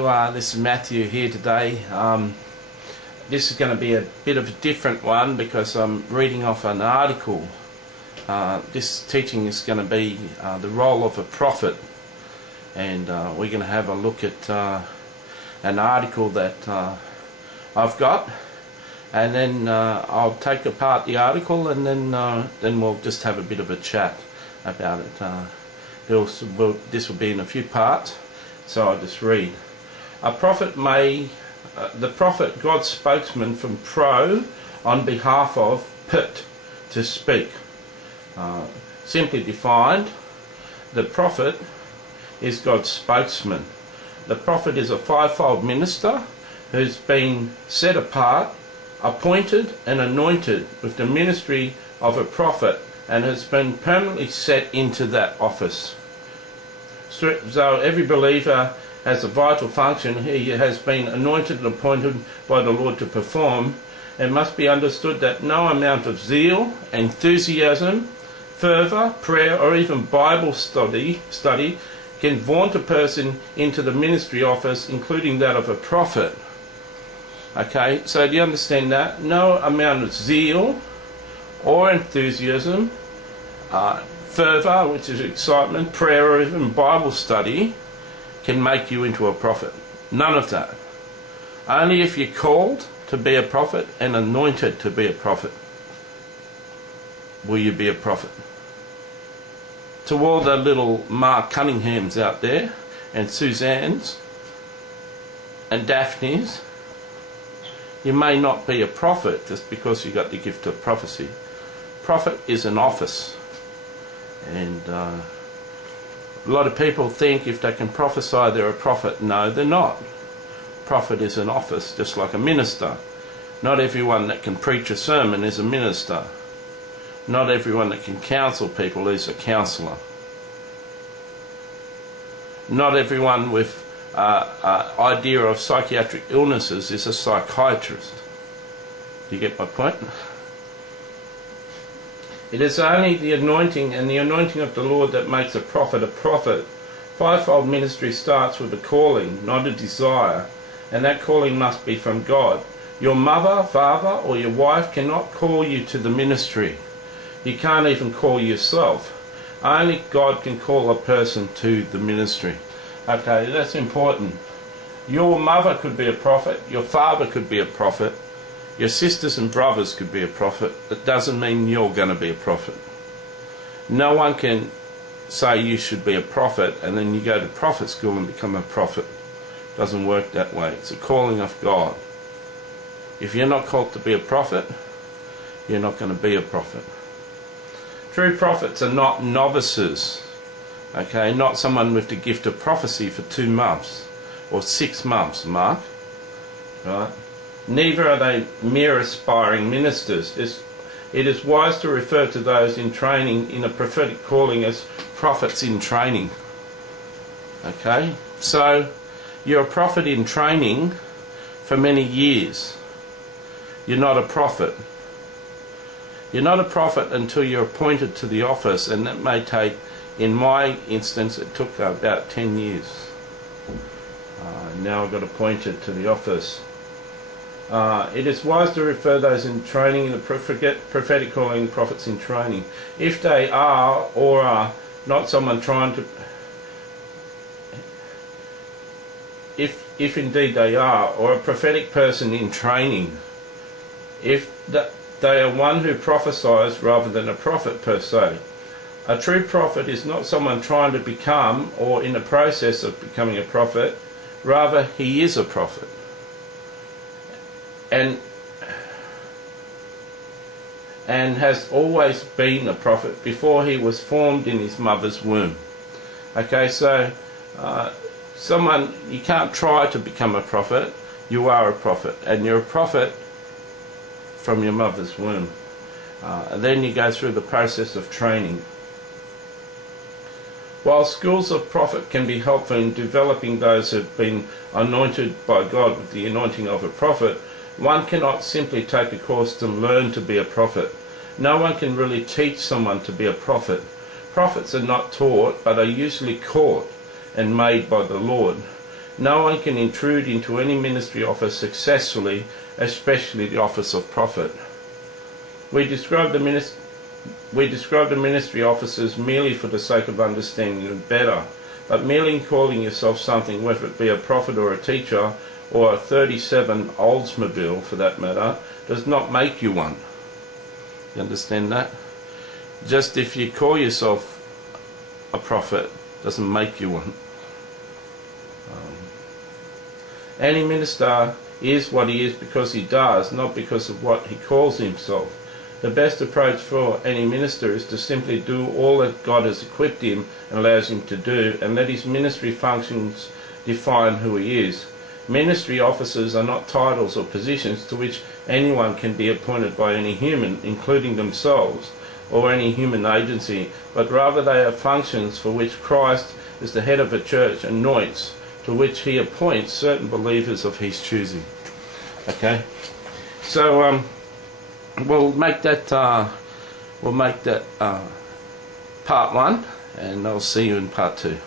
This is Matthew here today. This is going to be a bit of a different one because I'm reading off an article. This teaching is going to be the role of a prophet, and we're going to have a look at an article that I've got, and then I'll take apart the article, and then we'll just have a bit of a chat about it. This will be in a few parts, so I'll just read. A prophet the prophet, God's spokesman from pro on behalf of pit, to speak. Simply defined, the prophet is God's spokesman. The prophet is a fivefold minister who's been set apart, appointed and anointed with the ministry of a prophet, and has been permanently set into that office. So every believer has a vital function he has been anointed and appointed by the Lord to perform. It must be understood that no amount of zeal, enthusiasm, fervour, prayer, or even Bible study can vaunt a person into the ministry office, including that of a prophet. Okay, so do you understand that? No amount of zeal or enthusiasm, fervour, which is excitement, prayer, or even Bible study can make you into a prophet. None of that. Only if you're called to be a prophet and anointed to be a prophet will you be a prophet. To all the little Mark Cunninghams out there, and Suzannes and Daphnes, you may not be a prophet just because you got the gift of prophecy. Prophet is an office, and a lot of people think if they can prophesy they're a prophet. No, they're not. Prophet is an office, just like a minister. Not everyone that can preach a sermon is a minister. Not everyone that can counsel people is a counsellor. Not everyone with idea of psychiatric illnesses is a psychiatrist. Do you get my point? It is only the anointing and the anointing of the Lord that makes a prophet a prophet. Fivefold ministry starts with a calling, not a desire, and that calling must be from God. Your mother, father, or your wife cannot call you to the ministry. You can't even call yourself. Only God can call a person to the ministry. Okay, that's important. Your mother could be a prophet, your father could be a prophet, your sisters and brothers could be a prophet. That doesn't mean you're going to be a prophet. No one can say you should be a prophet and then you go to prophet school and become a prophet. It doesn't work that way. It's a calling of God. If you're not called to be a prophet, you're not going to be a prophet. True prophets are not novices. Okay, not someone with the gift of prophecy for 2 months or 6 months, Mark. Right? Neither are they mere aspiring ministers. It is wise to refer to those in training in a prophetic calling as prophets in training. Okay, so you're a prophet in training for many years. You're not a prophet. You're not a prophet until you're appointed to the office, and that may take, in my instance, it took about 10 years. Now I got appointed to the office. It is wise to refer those in training in the prophetic calling prophets in training. If they are or are not someone trying to, if indeed they are, or a prophetic person in training, if they are one who prophesies rather than a prophet per se. A true prophet is not someone trying to become or in the process of becoming a prophet. Rather, he is a prophet. And has always been a prophet before he was formed in his mother's womb. Okay, so you can't try to become a prophet. You are a prophet, and you're a prophet from your mother's womb. And then you go through the process of training. While schools of prophet can be helpful in developing those who have been anointed by God with the anointing of a prophet, one cannot simply take a course to learn to be a prophet. No one can really teach someone to be a prophet. Prophets are not taught, but are usually caught and made by the Lord. No one can intrude into any ministry office successfully, especially the office of prophet. We describe the ministry offices merely for the sake of understanding them better, but merely calling yourself something, whether it be a prophet or a teacher, or a 37 Oldsmobile for that matter, does not make you one. You understand that? Just if you call yourself a prophet, doesn't make you one. Any minister is what he is because he does, not because of what he calls himself. The best approach for any minister is to simply do all that God has equipped him and allows him to do, and let his ministry functions define who he is. Ministry offices are not titles or positions to which anyone can be appointed by any human, including themselves, or any human agency, but rather they are functions for which Christ, as the head of a church, anoints, to which he appoints certain believers of his choosing. Okay, so we'll make that part 1, and I'll see you in part 2.